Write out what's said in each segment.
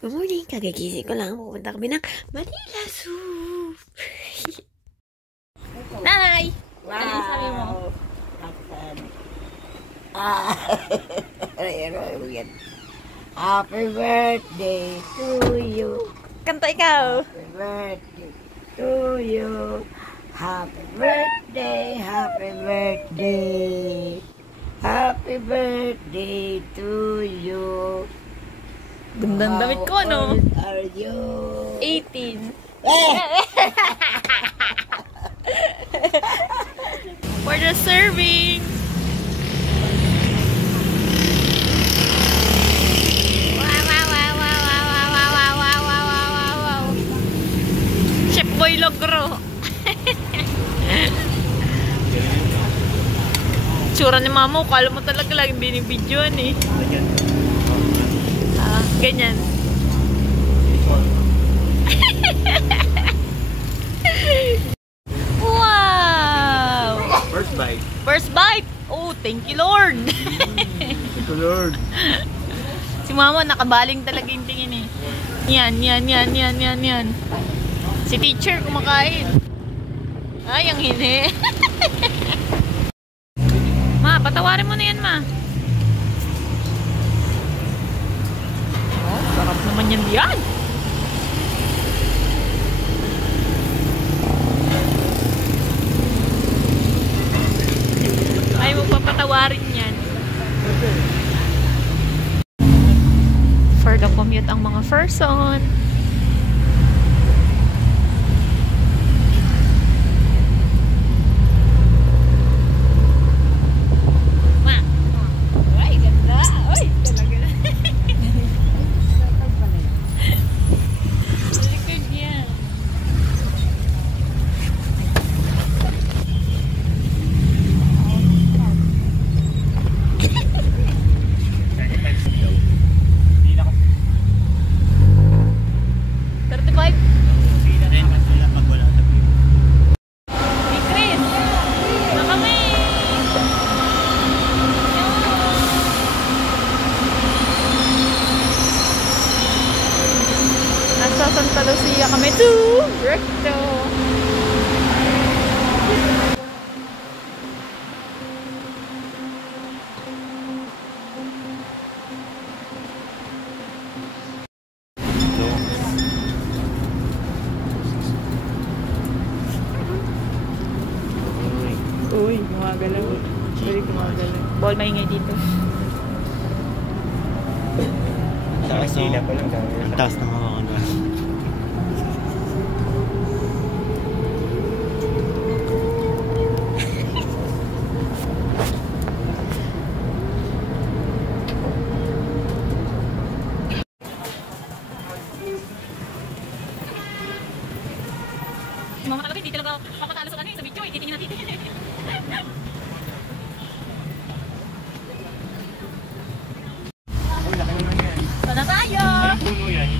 Good morning, kagigising ko lang. Pupunta kami ng Manila Zoo. Nanay! Wow! Ano sabi mo? Happy birthday to you. Kanta ikaw. Happy birthday to you. Happy birthday, happy birthday. Happy birthday to you. Gandang damit ko, no? How old are you? 18. Eh! For the serving. Wow. Chef Boy Logro. Tsura ni mama, kala mo talaga laging binibidyoan eh. Ganyan. Wow! First bite. First bite! Oh, thank you Lord! Thank you Lord. Si mama nakabaling talaga yung tingin eh. Yan. Si teacher kumakain. Ay, ang hini. Ma, patawarin mo na yan, ma. Oh, sarap naman yan diyan. Ay, magpapatawarin yan. For the commute ang mga person. Ay, ganda. Ay, talaga na. Likod yan. Sa Santa Lucia kami to Recto. Uy, gumagalaw. Uy, gumagalaw. Bawal maingay dito. Ang taas ng mga ano. Mama talaga hindi talaga papatalo sa kanya sa video, titingin natin. Sana tayo! Puno yan.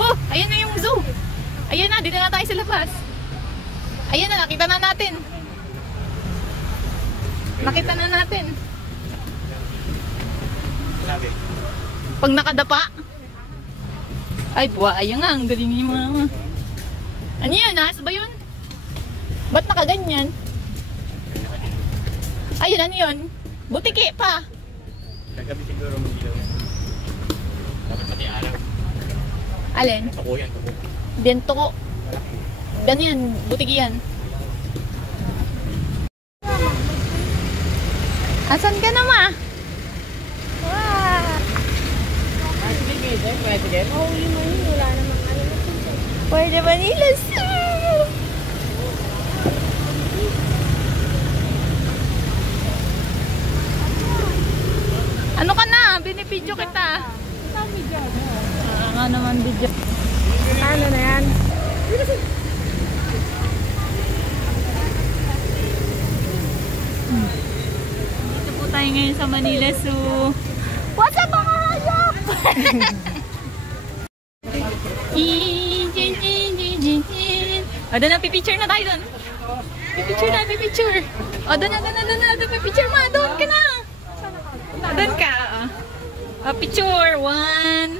Oh! Ayan na yung zoo! Ayan na, dito na tayo sa labas. Ayan na, nakita na natin. Nakita na natin. Sabi. Pag nakadapa. Ay, buwa. Ayan nga, ang galing niyo mga. Ano yun, nas ba yun? Ba't nakaganyan? Ayun, ano yun? Butiki pa. Nagabi siguro mag-ilaw yan. Dapat pati araw. Alin? Tuko yan, tuko. Bento ko. Ganyan, butiki yan. Asan ka na, ma? Wow! Pwede din. Mahuli mo yun. Wala namang ano. For the Manila Zoo! Ano ka na? Binibidyo kita. Nga naman video. Ano na yan? Dito po tayo ngayon sa Manila Zoo. What's up mga hayop? O, doon, pipicture na tayo doon. Pipicture na, pipicture. O, doon na, pipicture mo. Doon ka na. Doon ka. O, picture. 1.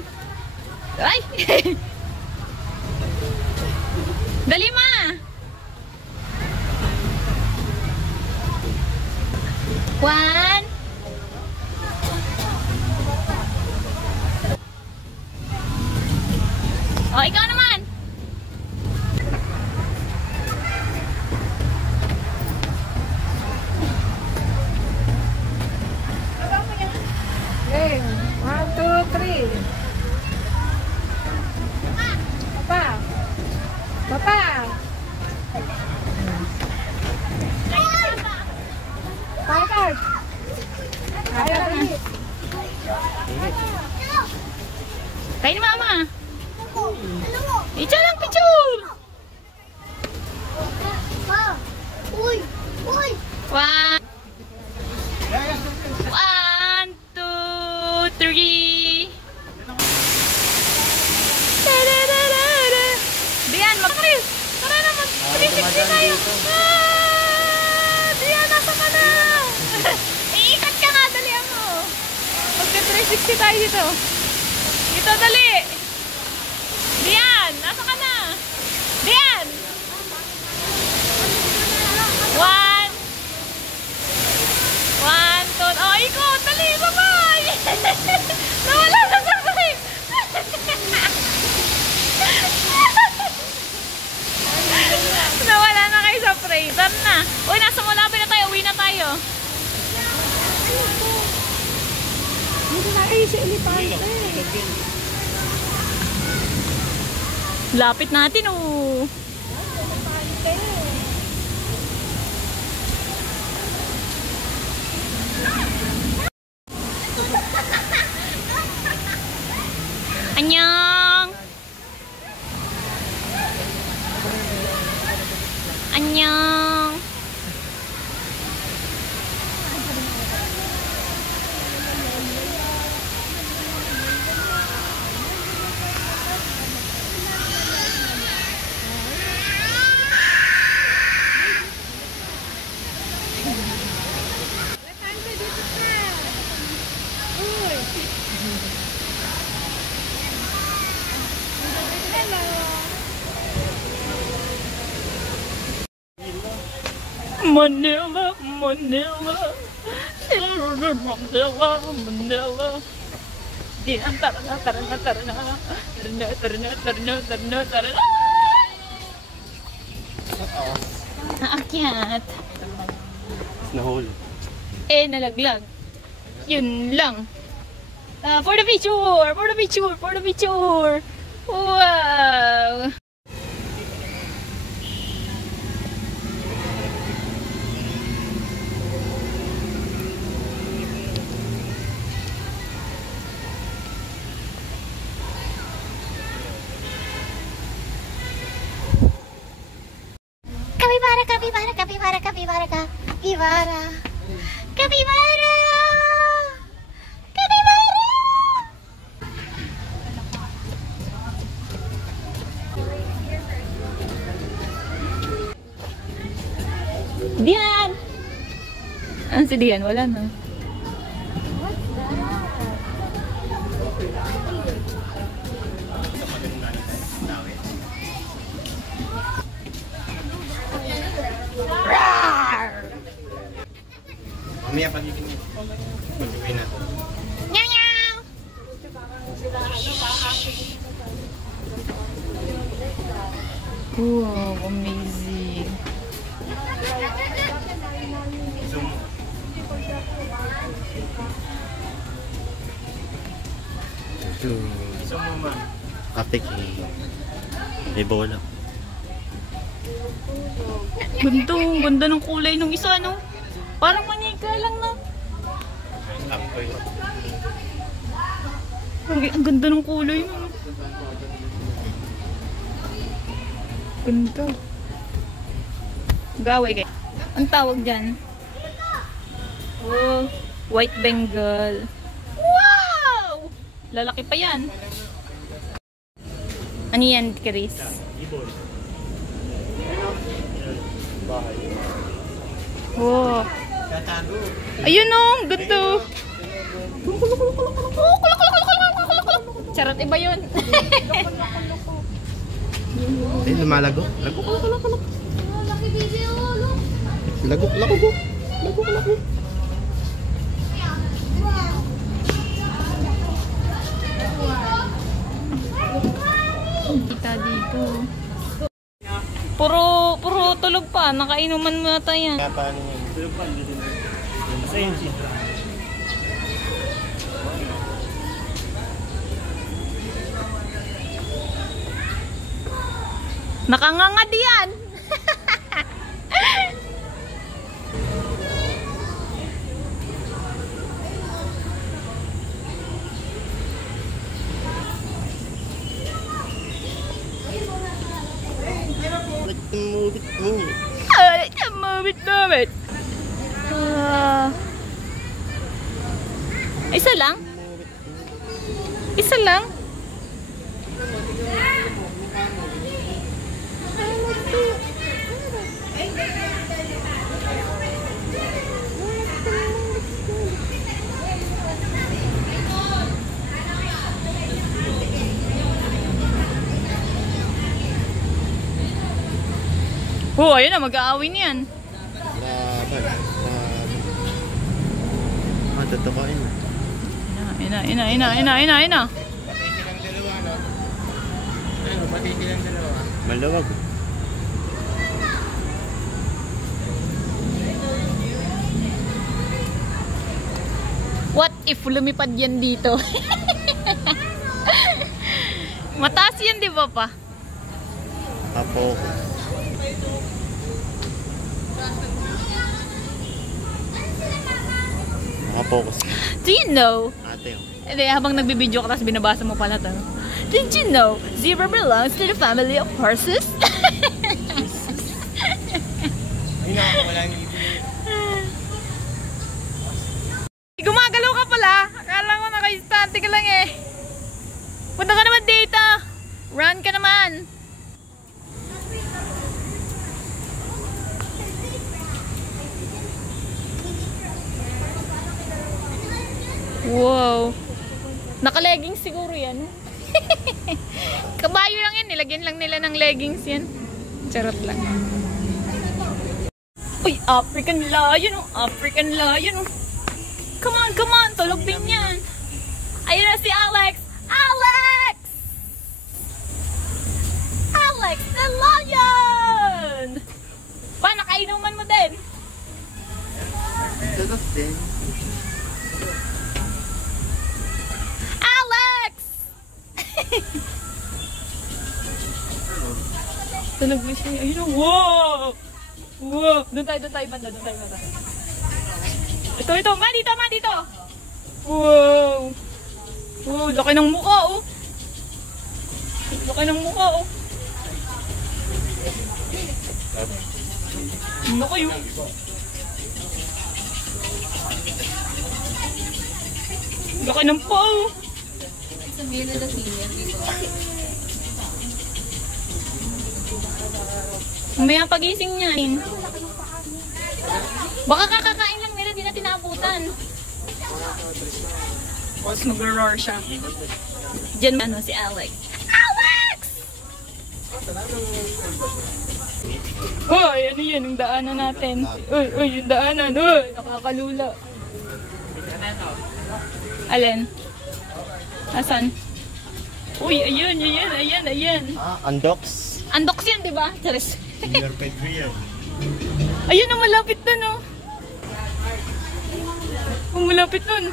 Ay! Dali ma! One. O, ikaw naman. Okay, 1, 2, 3. Papa. Papa. Papa. Ayaw dali. Kayo ni mama. Icha lang picture. Uy! Uy! 1, 2, 3. Diyan, mag-Chris. Tara na, mag-360 tayo. Diyan, nasa ka na. Iikat ka nga, dali ako. Mag-360 tayo dito. Dito, dali. Diyan, nasa ka na. Diyan. 1, 2. Oh, ikot. Dali, bye-bye. Nawala na sa frame. Nawala na kayo sa frame. Tara na. Uy, nasa Molabe na tayo. Uwi na tayo. Hindi na kayo si Elipante. Lapit natin, oh. Annyeong. Annyeong. Manila, Manila. Manila, Manila. Diyan, tara na. Naakyat. Nahuli. Nalaglag. Yun lang. For the picture. Wow. Diyan! Si Diyan? Wala na. Mamaya pagiging mag-uwi na to. Meow meow! Wow, amazing. Zoom. Zoom mo ma. Kapik eh. May bola. Ganda ng kulay ng isa, no? Parang manika lang na. Apoy. Ang ganda ng kulay, no? Ganda. Gaway kayo. Ang tawag dyan? Oh, White Bengal. Wow! Lalaki pa yan. Ano yan, Chris? Ibon. Bahay. Wow. Tatago. Ayun o, ganda. Charot, iba yun. Ay, lumalago. Lago. Laki baby, oh, look. Lago. Lago. Kita dito. Puro tulog pa. Nakainuman mo na tayo yan. Kaya paano yun? Tulog pa, hindi din. Basta yun siya. Nakangangad yan. Mabit. Isa lang? Isa lang? Oh, ayun na, mag-aawin yan. Laban. Matatapain. Ina. Patay silang dalawa, no? Ano, patay silang dalawa. Malawag. What if lumipad yan dito? Mataas yan, di ba pa? Apo. Focus. Do you know? Ate. Hindi, habang nagbibideo ka tapos binabasa mo pala to. Did you know zebra belongs to the family of horses? Hindi na ako walang ngipin. Gumagalaw ka pala. Akala ko naka-stante ka lang eh. Punta ka naman dito. Run ka naman. Wow. Naka-leggings siguro yan. Kabayo lang yan. Nilagyan lang nila ng leggings yan. Charot lang. Uy, African lion. African lion. Come on. Tulog din yan. Ayun na si Alex. Alex the lion! Pa, nakainuman mo din. Tulog din. Tulog na siya. Ayun o. Wow! Doon tayo banda. Ito. Ma, dito. Wow! Laki ng mukha, oh. Laki yun. Laki ng paa, oh. Sabihin na dati niya dito. Mamaya pagising niya. Baka kakakain lang nila, di na tinabutan. Tapos mag-roar siya. Diyan si Alex. Hoy, ano yan? Yung daanan natin. Uy, yung daanan. Uy, nakakalula. Alin? Asan? Uy, ayun. Undox. Undox yan, di ba? Charis. Your Pedrian. Ayun na, malapit na, no? Malapit nun.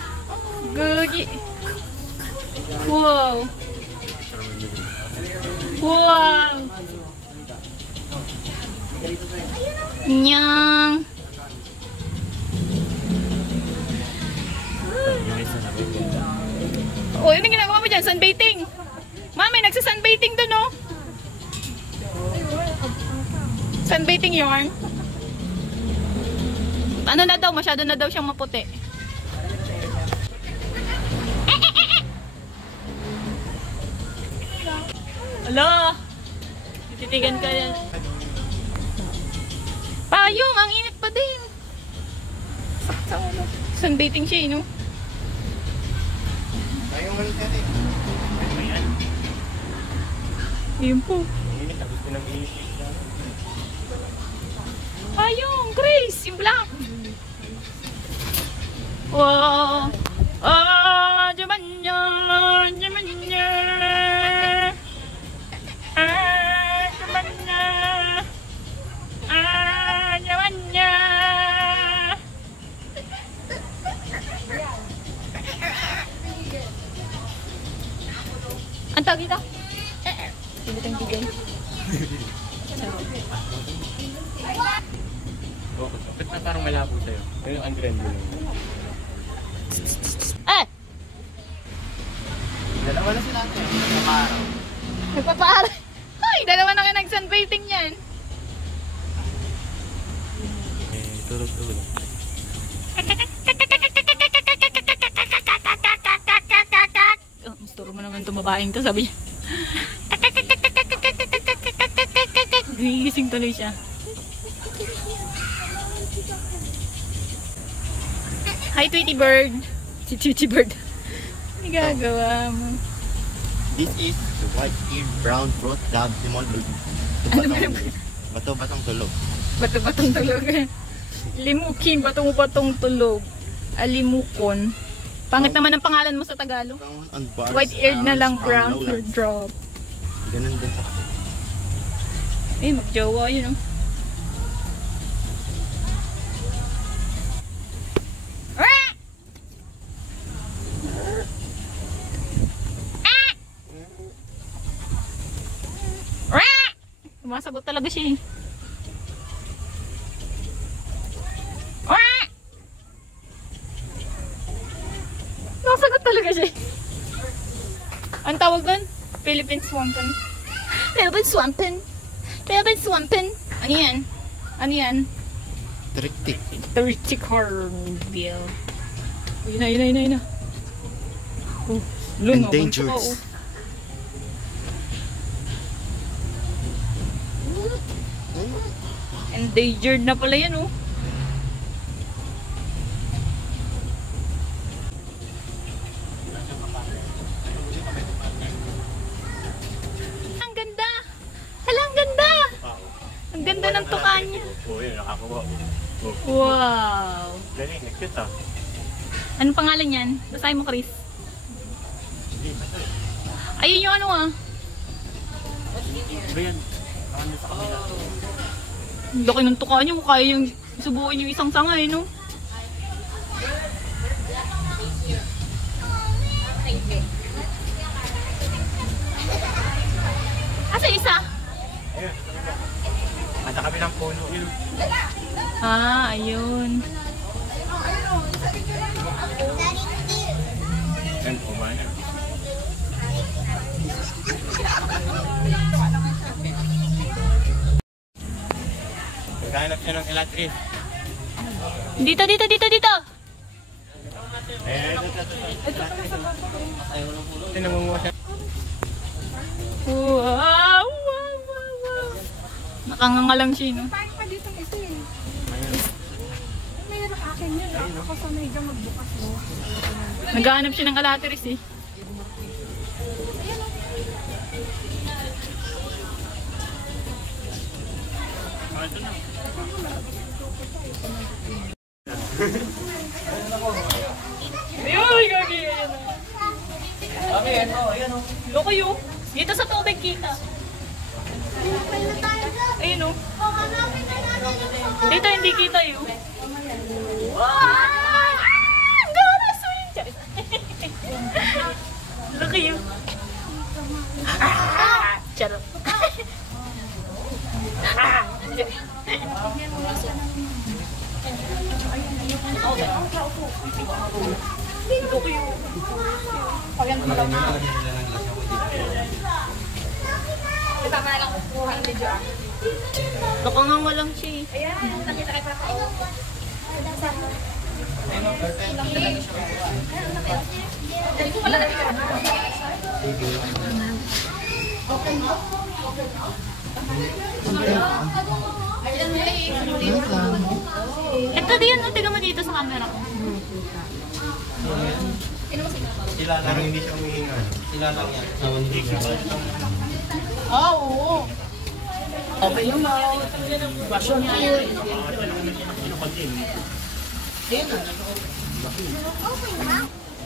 Gagi. Wow. Nyang. Oh, yun yung ginagawa mo dyan, sunbathing. Mami, nagsa-sunbathing dun, no? Sunbathing yarn. Ano na daw, masyado na daw siyang maputi. Hala! Titigan ka yan. Payong, ang init pa din. Sakit sa ulo. Sunbathing siya, no? Ayun man ka rin. Ayan. Ayun po. Init, tapos pinag-init. Payong, Grace, yung black. Wow. Ah, Jamanya, Jamanya. Ah, Jamanya. Ah, Jamanya. Ang tawag dito? Hindi tayong bigay. Oh, bakit na parang malabo sa'yo? Ayun, ang trend yun. Eh! Dalawa na sila ito. Nagpaparaw. Nagpapaaral. Ay, dalawa na kayo nag-sunbathing yan. Tulog-tulog. Oh, musturo mo naman itong babaeng to, sabi niya. Gigising tuloy siya. Hi, Tweety Bird. Si Tweety Bird. Ano gagawa mo? This is the white-eared brown throat dove small baby. Bato-batong tulog. Bato-batong tulog. Limukin, batong-batong tulog. Alimukon. Pangit naman ang pangalan mo sa Tagalog. White-eared na lang, brown throat drop. Ganun din sa Eh, magjowa yun, oh. Sumasagot talaga siya, eh. Sumasagot talaga siya. Ang tawag doon? Philippine Swampin. Philippine Swampin. Philippine Swampin. Ano yan? Ano yan? Trick-tick. Trick-tick hornbill. Yun na. Oh, lun, endangered. Oh. Endangered na pala yan, oh. Ang ganda! Hala, ang ganda! Ang ganda ng tuka niya. Oo, yun, nakakuha. Wow! Dali, nag-cute ah. Anong pangalan yan? Basahin mo, Chris. Ayun yung ano, ah. Ba yan? Ano sa kanila? Ang laki ng tuka niya. Kaya yung subuin yung isang sangay, no? Asa isa? Ayun. Nasa kabilang puno yun. Ah, ayun. Yan, umana. Maghanap siya ng elatris. Dito! Ito nangunguha siya. Wow! Nakanganga lang siya, no? Paano pa dito isa eh? Mayroon akin yun. Ako sa medyo magbukas mo. Naghahanap siya ng alateris, eh. Ayun, gagi. Lo kayo. Dito sa tubig kita. Ayun, oh. Dito hindi kita yun. Wow! Gana swing! Lo kayo. Charot. Nakanganga lang siya, eh. Ayan, nakita kay Papa. Ito din, no? Tiga mo dito sa camera ko. Sila lang. Parang hindi siya umihinga. Sila lang yan. Ah, oo. Okay yung mouth. Wash your teeth.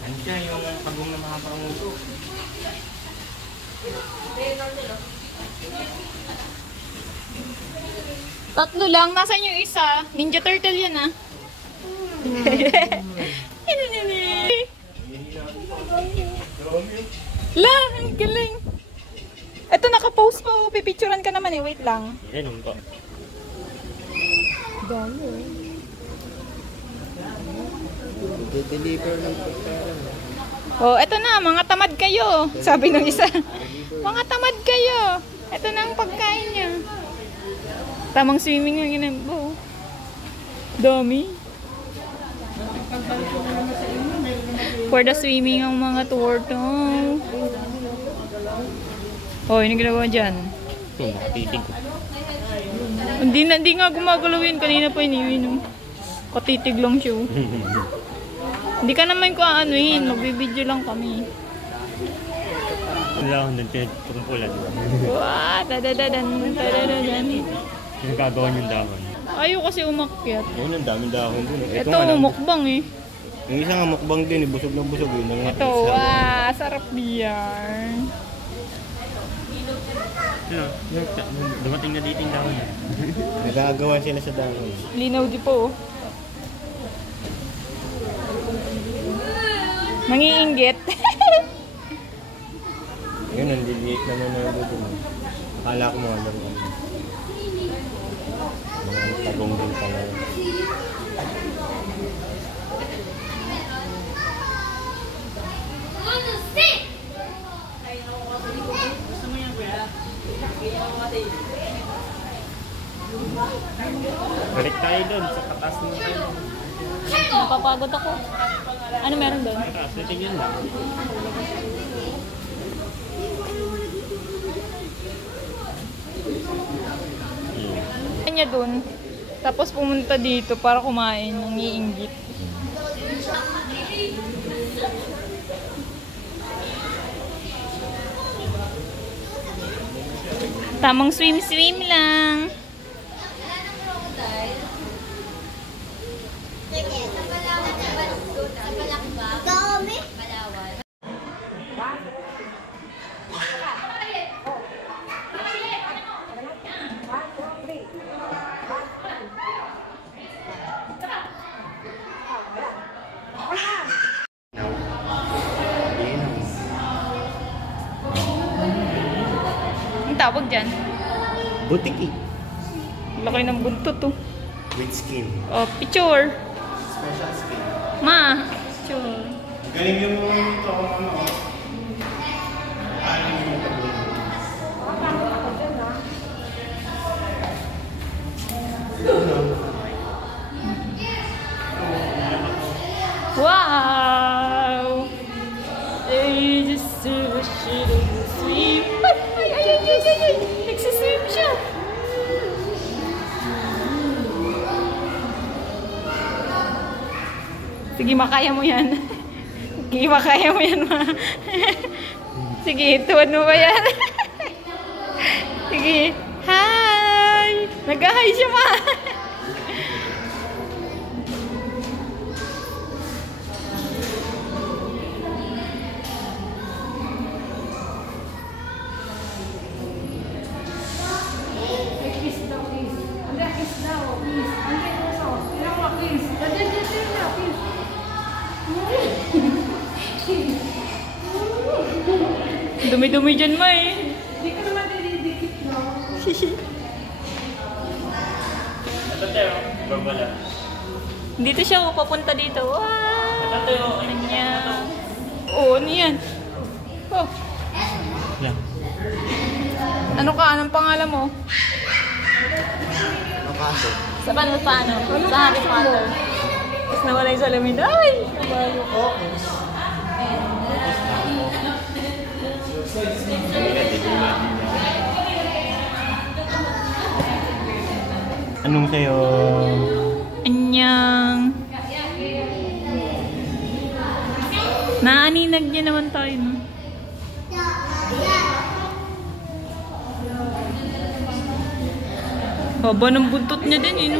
Ano siya yung pagong na mga pangulo? Tatlo lang. Nasaan yung isa? Ninja Turtle yan, ah. La, ang galing. Ito, nakapost po. Pipicturean ka naman eh. Wait lang. Yan po. Deliver ng pagkain. Oh, eto na. Mga tamad kayo. Sabi ng isa. Mga tamad kayo. Eto na ang pagkain niya. Tamang swimming lang yun. Oh. Dami. For the swimming ang mga turtle. Oh, yun ang ginagawa dyan. Yung nakatitig ko. Hindi nga gumagalawin. Kanina pa iniinom. Katitig lang siya. Hindi ka naman ko aanuhin. Magbibideo lang kami. Wala akong doon pinagpumpulan. Wow! Dadadadan. Dadadadan. Nagkagawa yung dahon. Ayaw kasi umakyat. Yun, ang daming dahon dun. Ito, mukbang eh. Yung isa nga mukbang din, busog na busog. Yun, Ito, wow! Sarap diyan. Dumating na dito yung dahon. Nagagawa sila sa dahon. Linaw di po. Nangiinggit. Yun, ang liliit naman na dito. Akala ko mga lang. Mga tagong din pala. Balik tayo doon sa patas ng Napapagod ako. Ano meron doon? patas. Tingnan lang. Kanya doon. Tapos pumunta dito para kumain. Nangiinggit. Tamang swim-swim lang. Ang tawag dyan? Butik eh. Laki ng buntot to. With skin. Oh, picture. Special skin. Ma. Picture. Galing yung ito. Wow! They just do a shit of the swim. Ay! Nagsiswim siya. Sige, makaya mo yan. Sige, makaya mo yan, ma. Sige, tuwan mo ba yan? Sige. Hi! Nag-hi siya, ma. Dumi-dumi dyan, ma eh. Hindi ka naman dinidikit, no? Ito tayo. Babala. Dito siya, papunta dito. Wow! Ano niya? Oo, ano yan? Oh. Yeah. Ano ka? Anong pangalan mo? Makaso. Sa paano? Sa Harry Potter. Tapos nawala yung salamin. Ay! Nabago ko. Anong sa'yo? Anyang. Naaninag niya naman tayo, no? Haba ng buntot niya din, eh, no?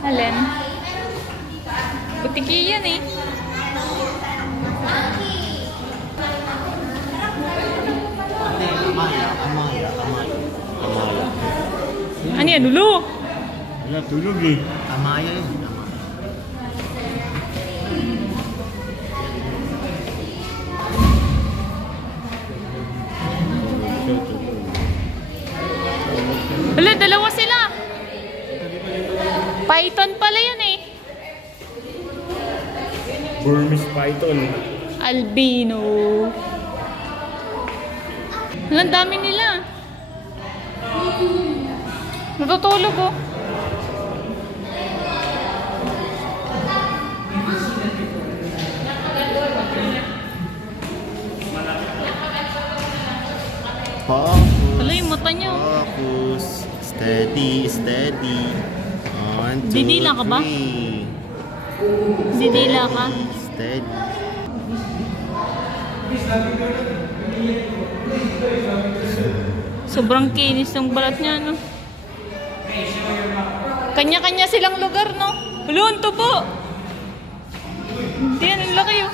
Alin? Putiki yan, eh. Amaya. Ano yan, lulo? Wala, tulog eh. Amaya yun. Wala, dalawa sila. Python pala yun, eh. Burmese python. Albino. Ang dami nila. Natutulog, oh. Wala yung mata niya, oh. Focus. Steady. 1, 2, Didila ka ba? 3. Didila ka? Steady. Sobrang kinis ng balat niya, no? Kanya-kanya silang lugar, no? Ulun, tubo! Hindi yan, ang laki, oh.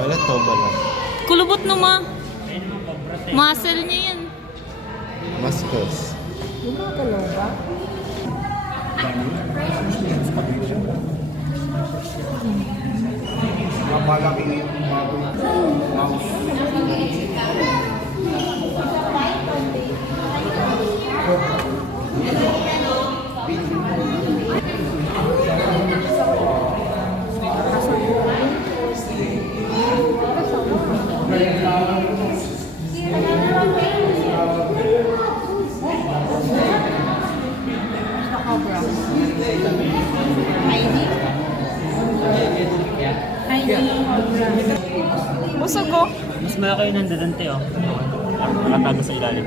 Balat to, balat. Kulubot, no, ma? Muscle niya yan. Muscles. Busog, oh. Mas malaki yung nandadante, oh. Nakatago sa ilalim.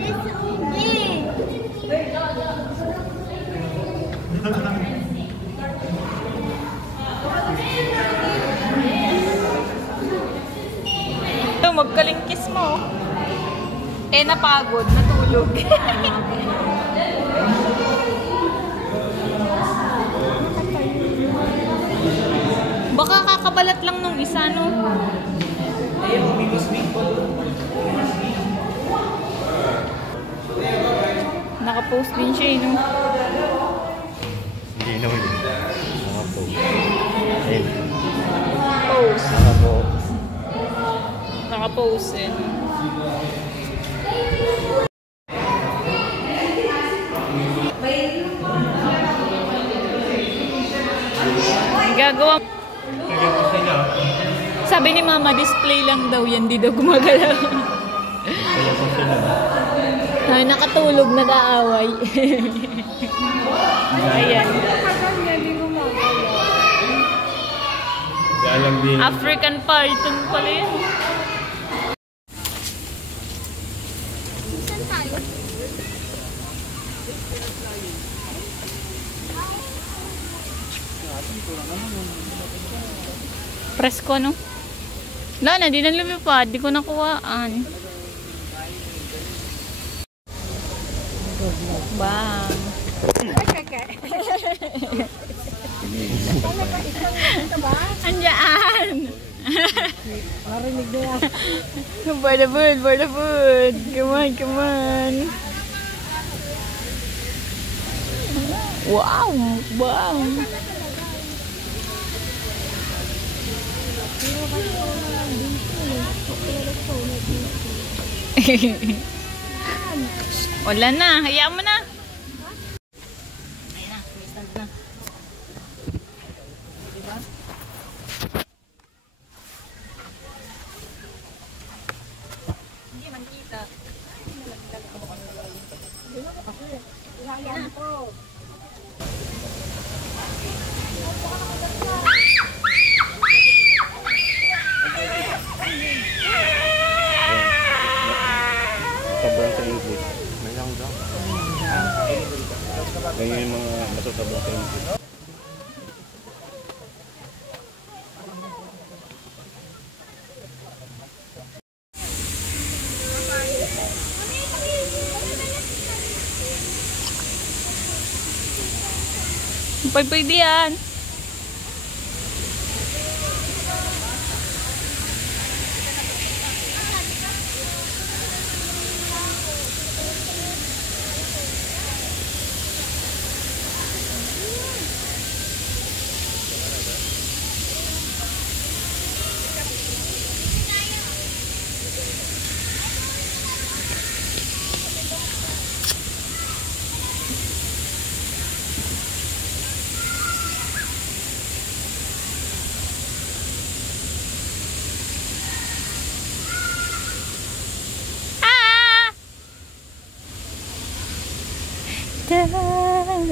Ito, magkalingkis mo, oh. Eh, napagod, natulog. Baka kakabalat lang nung isa, no? Naka-post din siya, no? Hindi naman yun. Naka-post. Ayun. Post. Naka-post. Naka-post, eh, no? Gagawa. Sabi ni Mama, display lang daw yan, di daw gumagalaw. Kaya po sila. Ay, nakatulog, nag-aaway. Ayan. Alam din. African python pala yan. Saan tayo? Presko, no? Wala na, di na lumipad. Di ko nakuhaan. Bang. Andiyan! Marinig na yan. For the food, for the food. Come on, come on. Wow! Wow! Wala na, hayaan mo na. Ayun na, may stand na. Diba? Hindi man kita. Ayan po. Sobrang sa English. Ganyan yung mga masutabang kayo. Pwede yan.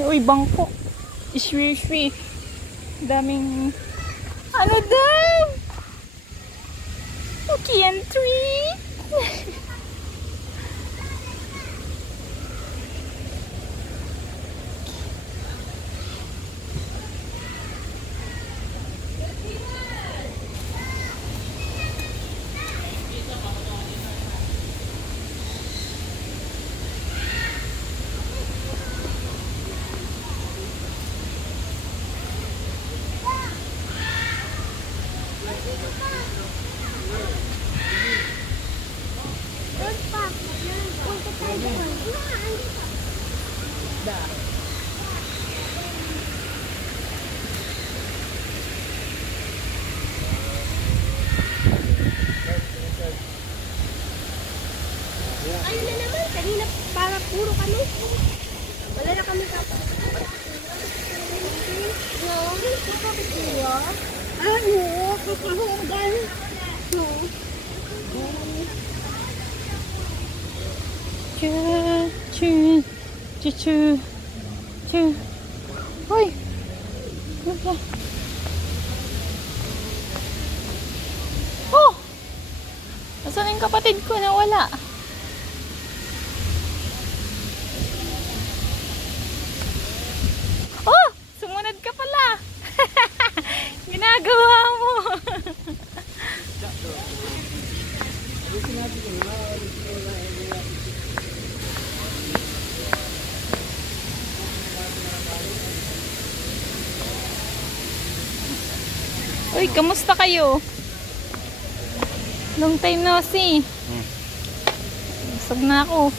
Uy, bangko. Ishwi-shwi. Daming... Ano daw? Okian tree. Ayun na naman, kanina para puro kami. Wala na kami kapag. No, kapag iwa. Ano? Kakahugan. No. Hoy! Okay. Oh! Nasaan yung kapatid ko na wala? Oh! Sumunod ka pala! Ginagawa mo! Uy, kamusta kayo? Long time no see. Busog na ako.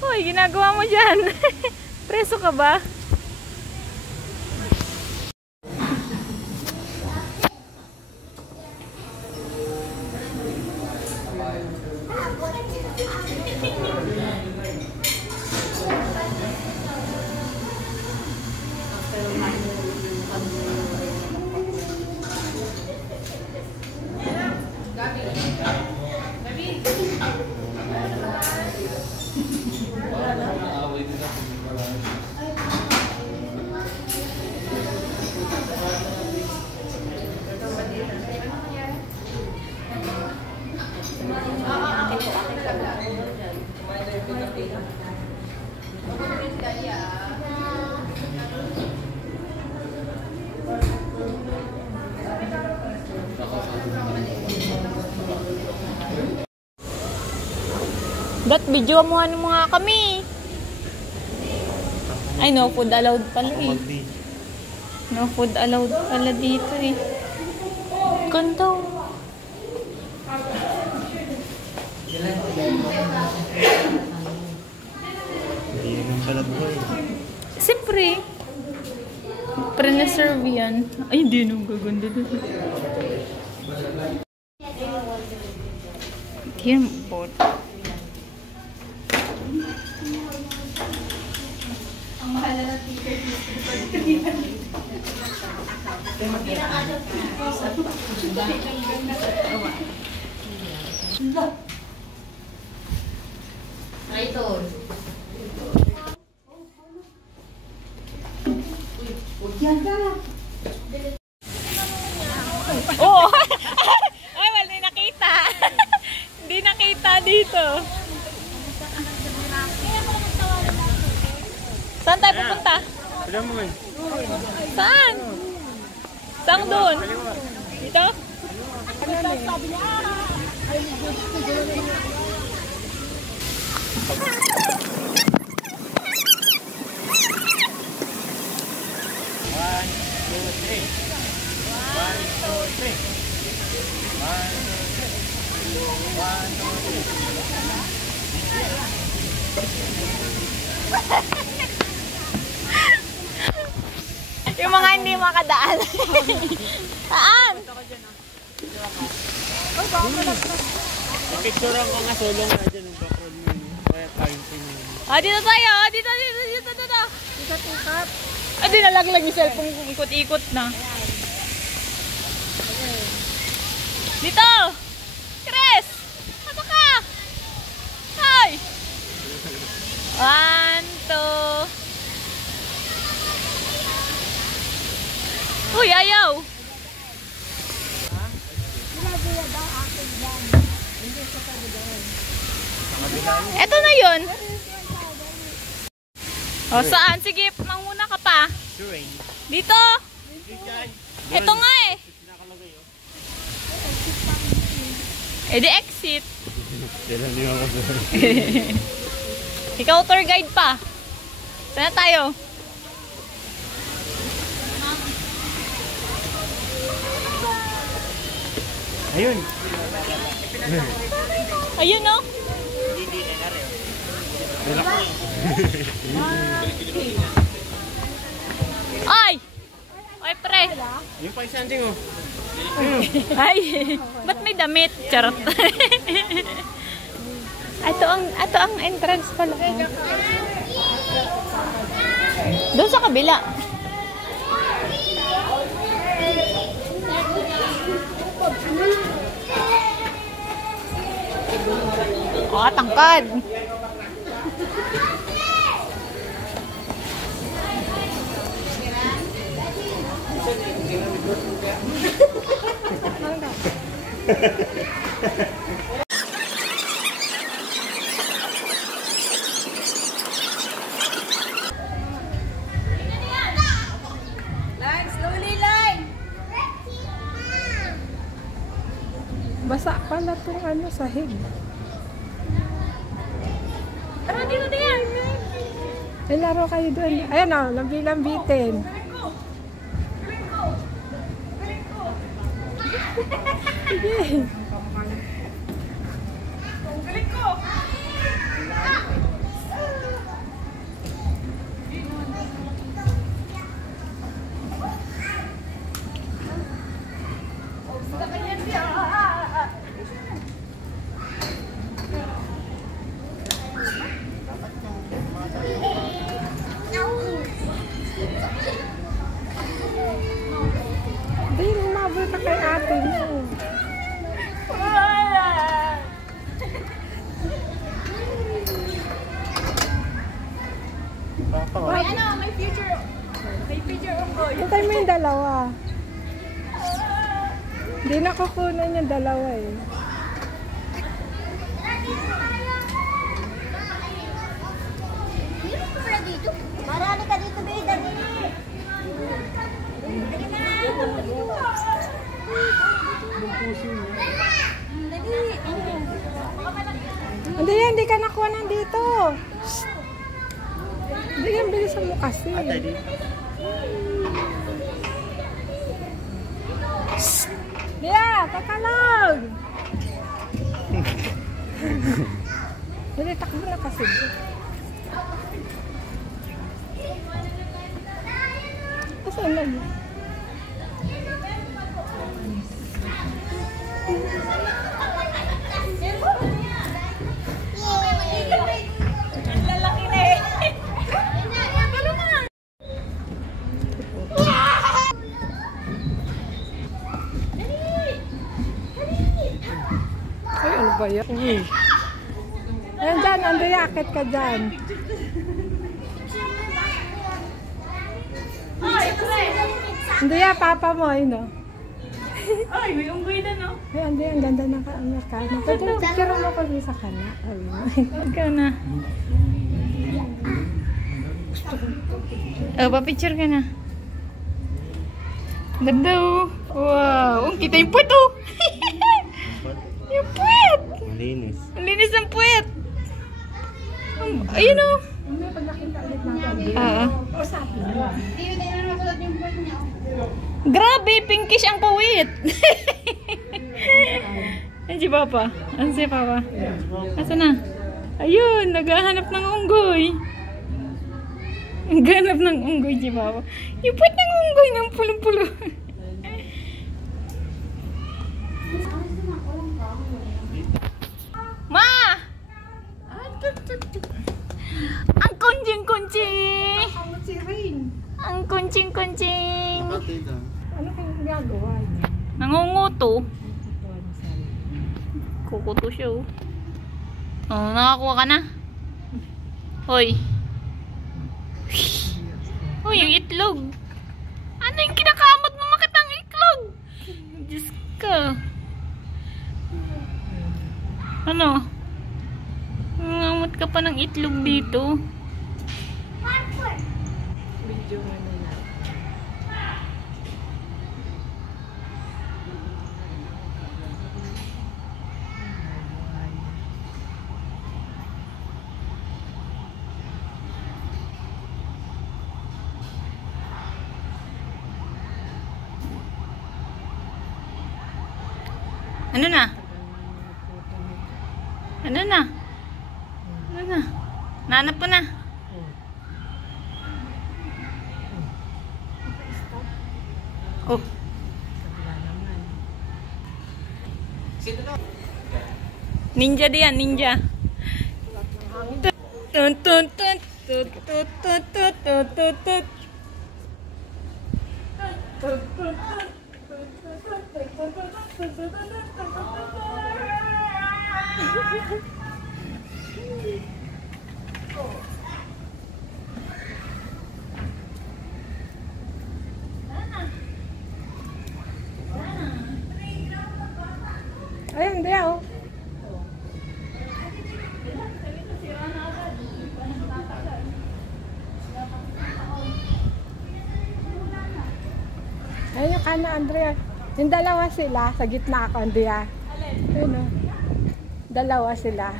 Hoy, ginagawa mo dyan? Preso ka ba? Dat, video mo ano mga kami. Ay, no food allowed pala eh. No food allowed pala dito eh. Ganda. Hindi naman pala buhay. Siyempre. Pre-reserve yan. Ay, hindi nung gaganda dito. Here, boat. Oo. Ay, wala nakita. Hindi nakita dito. Saan tayo pupunta? Saan? Saan doon? Dito? Yung mga hindi makadaan. Saan? Picturean ko nga sulong na dyan yung background mo. Kaya painting mo. Dito tayo. Dito. Di nalaglag yung cellphone kung ikot-ikot na. Dito! Chris! Ano ka? Hi! 1, 2. Uy, ayaw! Eto na yun. O, saan? Sige, manguna ka pa. Dito! Eto nga eh. Di exit. Ikaw tour guide pa. Saan tayo? Ayun. Ayun no? Ay! Ay pre! Yung pa isang ding oh. Ay! Ba't may damit? Charot. Ito ang entrance pala. Doon sa kabila. Tangkad. Basa pala itong ano, sahig. Tara, dito din. May laro kayo doon. Ayan o, lambi-lambitin. Sige. Hindi, lumabot na kay ate mo. May ano, may future. May future ko. Hintay mo yung dalawa. Hindi nakukunan yung dalawa eh. Marami ka dito, babe. Dali. Hindi yan, hindi ka nakuha nandito. Hindi yan, bilisan mo kasi. Dia, tatalog! Hindi, takbo na kasi. Saan lang? Lalaki na eh. Galo na. ba yun? Uy. Ayan dyan, Andrea, akit ka dyan. Andrea, papa mo, no? Ay, may unggoy na, no? Ay, Andrea, ang ganda ng ka-Amerikano. Pwede, picture mo ko sa kana. Ikaw na. Oh, pa-picture ka na. Ganda, oh. Wow, kita yung puwet, oh. Yung puwet. Malinis. Ang linis ng puwet. Ayun, oh. May pag nakita ulit natin. Oo. Usapin mo. Grabe, pinkish ang puwit. Ay, si Papa. Ano si Papa? Asa na? Ayun, naghahanap ng unggoy. Naghahanap ng unggoy si Papa. Yung puwit ng unggoy ng pulong-pulo. Ma! Ang kunjing-kunjing! Si Rain. Ang kunjing-kunjing! Kapatid ah. Ano kayong ginagawa niya? Nangunguto. Kukuto siya, oh. Oh, nakakuha ka na? Hoy. Hoy, yung itlog. Ano yung kinakamot mo makitang itlog? Diyos ka. Ano? Nangamot ka pa ng itlog dito. Video mo na lang. Ano na? Ano na? Ano na? Nanap ko na. Oh. Ninja diyan, ninja. Tut tut tut tut tut tut tut tut tut. Ayun, Andrea, oh. Ayun yung kana, Andrea. Yung dalawa sila, sa gitna ako, Andrea. Ayun, oh. Dalawa sila.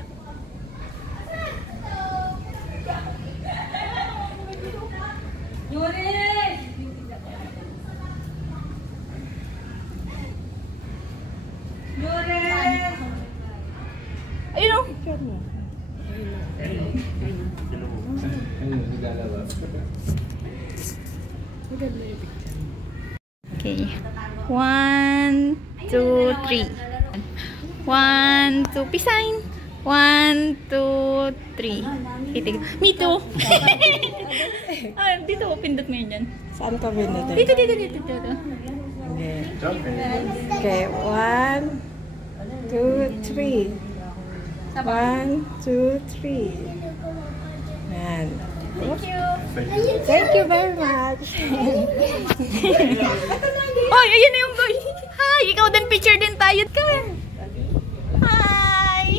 Ayun, oh. Okay. 1, 2, 3. 1, 2, peace sign. 1, 2, 3. Titig. Me too. Ah, dito ko pindot mo yun dyan. Saan ka binili? Dito, dito, dito, dito. Okay, 1, 2, 3. 1, 2, 3. Yan. Thank you. Thank you very much. Oy, ayun na yung boy. Hi, ikaw din picture din tayo. Come here. Hi.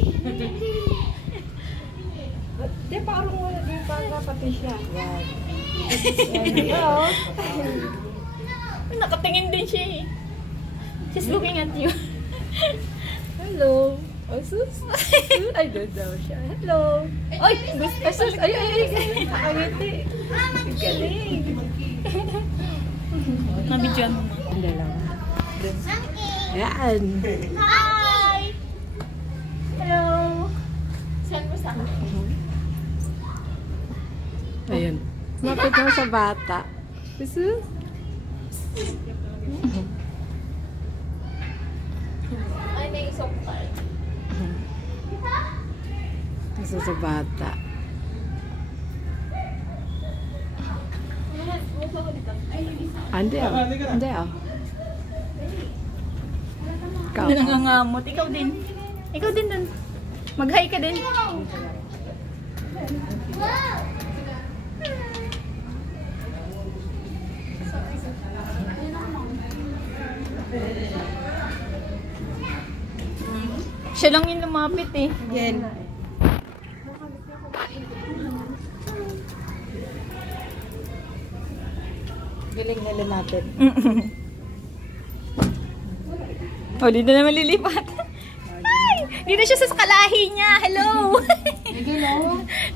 Di, parang wala din para pati siya. Yan. Hello. Nakatingin din siya eh. She's looking at you. Hello. Asus? Ay, doon daw siya. Hello. Ay, Asus. Ay, ay, ay. Nakangiti. Galing. Nabidyoan mo. Ang dalawa. Yan. Hi. Hello. Saan mo sa akin? Ayun. Mapit mo sa bata. Asus? Ay, may isang part. Asus sa bata. Ande oh. Ande oh. Ikaw. Nangangamot. Ikaw din. Ikaw din dun. Mag-hi ka din. Siya lang yung lumapit eh. Yan. Galing na lumapit. Oh, dito na malilipat. Ay! Dito siya sa kalahi niya. Hello!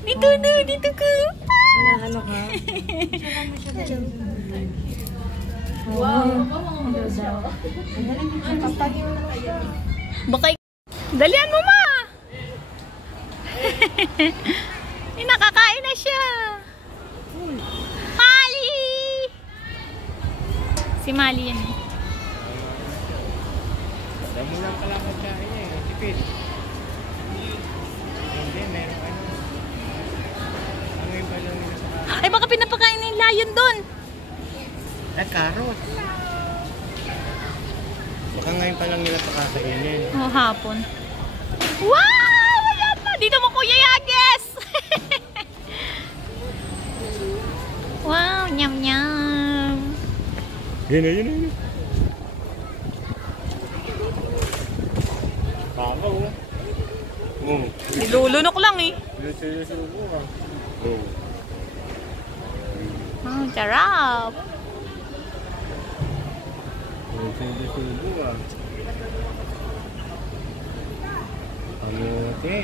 Dito na, dito ka. Ano ka? Baka dalian mo, ma! Nakakain na siya. Mali! Si Mali yan eh. Damo lang pala pagkain niya eh. Tipid. Hindi, meron ano. Ano yung pala nila sa kain? Ay, baka pinapakain na yung lion doon. Carrot. Baka ngayon pa lang nila sa kakainin. Oh, hapon. Wow! Wala pa! Dito mo, Kuya Yages! Wow! Nyam nyam! Yun na, yun na, yun. Tama, oh. Oh. Nilulunok lang eh. Sinusubo ka. Oh. Oh, charap! Sinusubo ka. Kamote.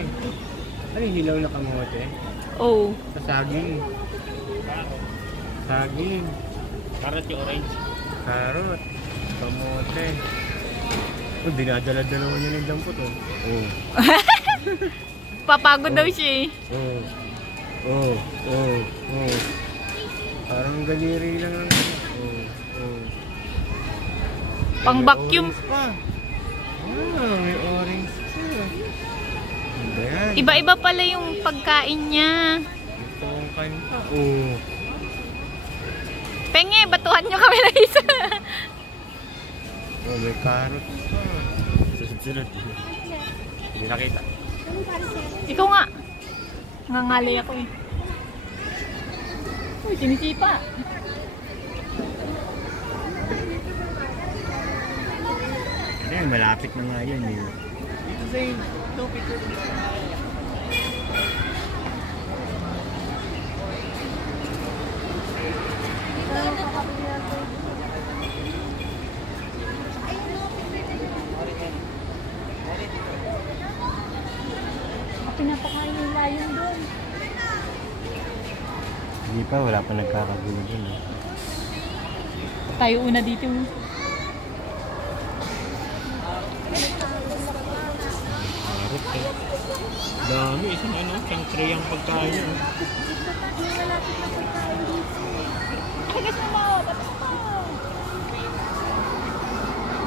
Ano yung hilaw na kamote? Oh. Sa saging. Saging. Carrot yung orange. Carrot. Kamote. Oh, dinadala-dalawa niya ng dampot, oh. Oh. Papagod daw siya eh. Oh. Oh. Oh. Oh. Parang galiri lang. Oh. Oh. Pang May vacuum. orange pa. Ah, may orange pa. Ano yan? Iba-iba pala yung pagkain niya. Ito ang kanta. Oh. Penge, batuhan nyo kami na isa. Oh, may carrot pa. Susunod. Hindi nakita. Ikaw nga. Nangangalay ako eh. Uy, sinisipa. Ayun, malapit na nga yan eh. Dito sa yung topic ko. Pinapakain yung lion doon. Hindi pa, wala pa nagkakagulo dun eh. Tayo una dito. Carrot eh. Dami, isang ano, isang tray ang pagkain yun. Hagas mo mo, tapos mo.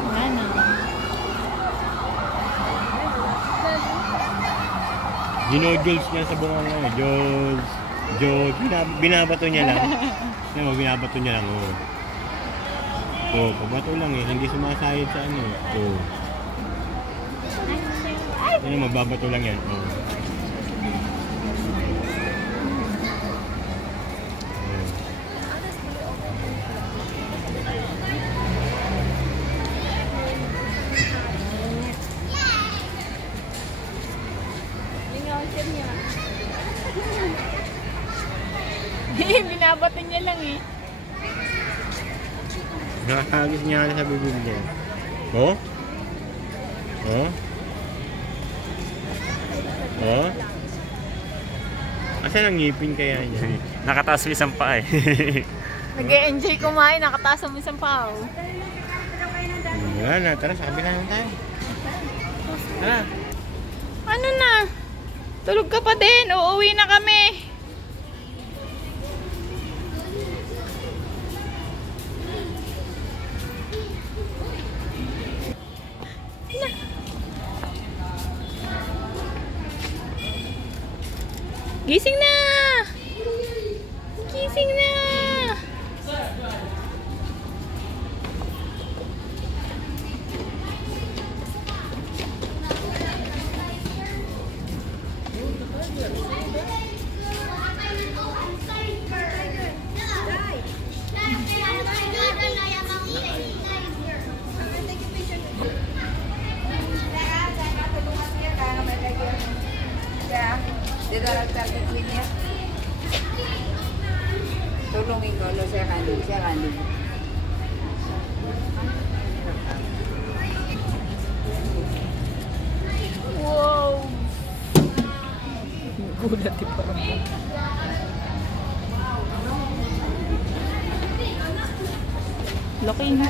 Wala na. Ginodulls niya sa bunga nga. Jules. Jules. Binabato niya lang. Ano, binabato niya lang. Oh. Oh, pabato lang eh. Hindi sumasayad sa ano. Oh. Ano, magbabato lang yan. Oh. Binabato niya lang eh. Nakakagis niya sa bibig niya. Oh? Oh? Oh? Asan ang ngipin kaya niya? Nakataas yung isang paa eh. Nag-e-enjoy kumain, nakataas mo isang pao. Wala na, tara sa kabila naman tayo. Tara. Ano na? Tulog ka pa din, uuwi na kami. Gising na! Gising na! Tulungin ko, no, siya kanin. Wow! Gulat di parang. Laki na.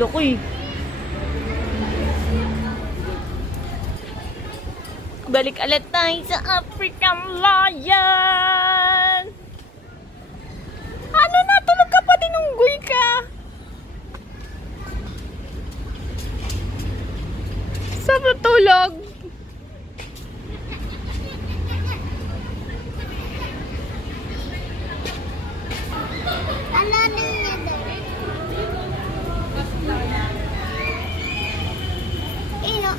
Laki. Balik ulit tayo sa African Lion. Ano na? Tulog ka pa, dinunggoy ka. Saan mo tulog? Ano din niya doon? Ino.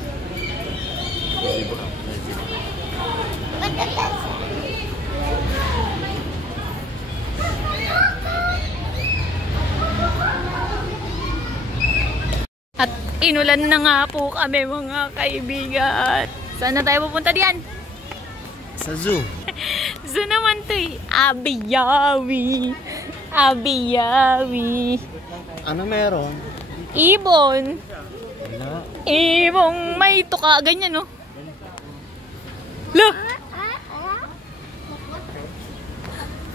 Patatas. At inulan na nga po kami mga kaibigan. Saan na tayo pupunta diyan? Sa zoo. Zoo naman to eh. Abiyawi. Abiyawi. Ano meron? Ibon. Wala. Ibong may tuka. Ganyan no? Look!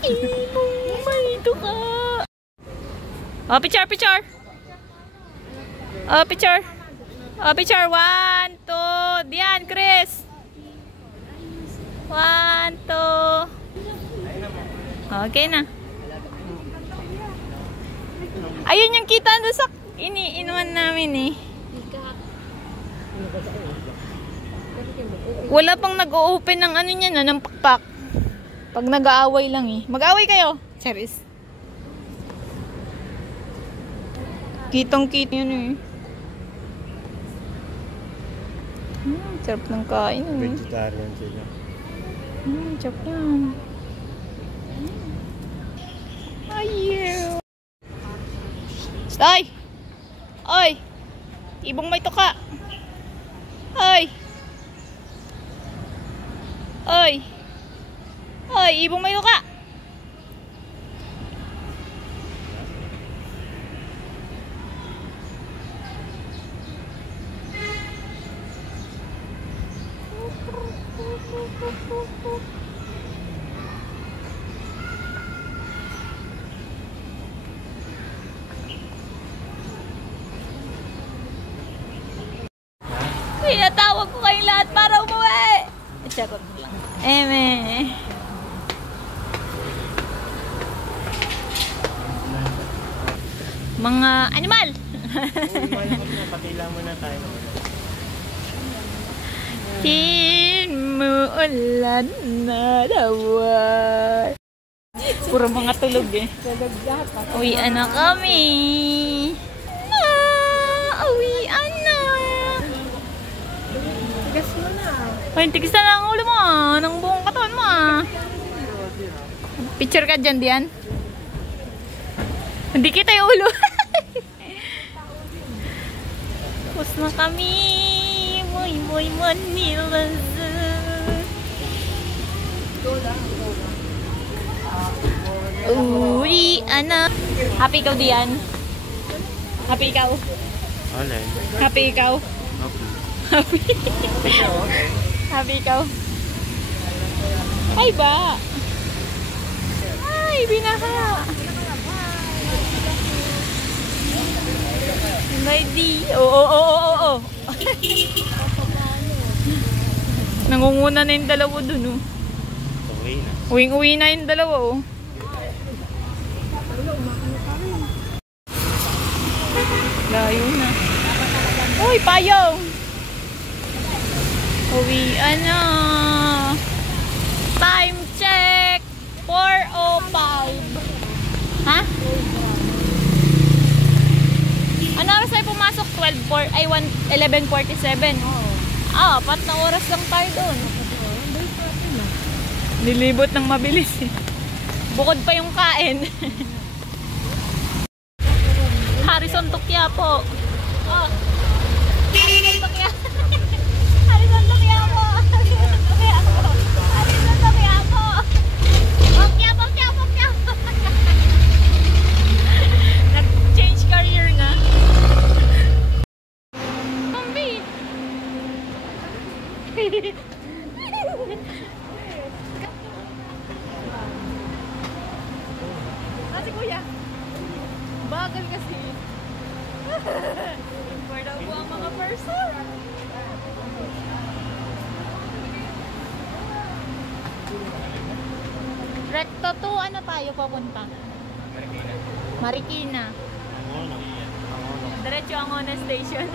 Ibong may tuka. Oh, picture, picture. Oh, picture. Oh, picture. 1, 2. Diyan, Chris. 1, 2. Okay na. Ayun yung kita doon sa inuman namin eh. Wala pang nag-o-open ng ano niya na, ng pakpak. Pag nag-aaway lang eh. Mag-aaway kayo. Charis. Kitang-kita yun eh. Sarap ng kain eh. Vegetarian sila. Sarap yan. Ayaw. Stay! Oy! Ibong may tuka. Oy! Oy! Oy! Ibong may tuka. Pinatawag ko kayong lahat para umuwi. Charot lang. Eme. Mga animal. Patila muna tayo. Umuulan na daw. Puro mga tulog eh. Uwian na kami. Uwian na. Tigas mo na. Ay, tigis na ang ulo mo ah. Ng buong katawan mo ah. Picture ka dyan, Dian. Hindi kita yung ulo. Tapos na kami. Moy Manila. Uwi, ana. Happy ikaw, Dian. Happy ikaw. Alay. Happy ikaw. Happy. Happy ikaw. Ay ba? Ay, binaha. May di. Oo. Nangunguna na yung dalawa dun, oh. Okay na. Uwing-uwi na yung dalawa, oh. Layo na. Uy, payaw! Uwian na. Time check! 4:05. Ha? Ano oras tayo pumasok? 11:47. Ah, 4 na oras lang tayo doon. Nilibot ng mabilis eh. Bukod pa yung kain. Harrison to Quiapo. Oh. Harrison to Quiapo. Harrison to Quiapo. Harrison to Quiapo. Harrison to Quiapo. Oh, Quiapo, Quiapo, Quiapo. Nag-change career na. Mami. Si Kuya. Bagal kasi. Where daw po ang mga person? Recto to, ano tayo papunta? Marikina. Marikina. Diretso ang Angono Station.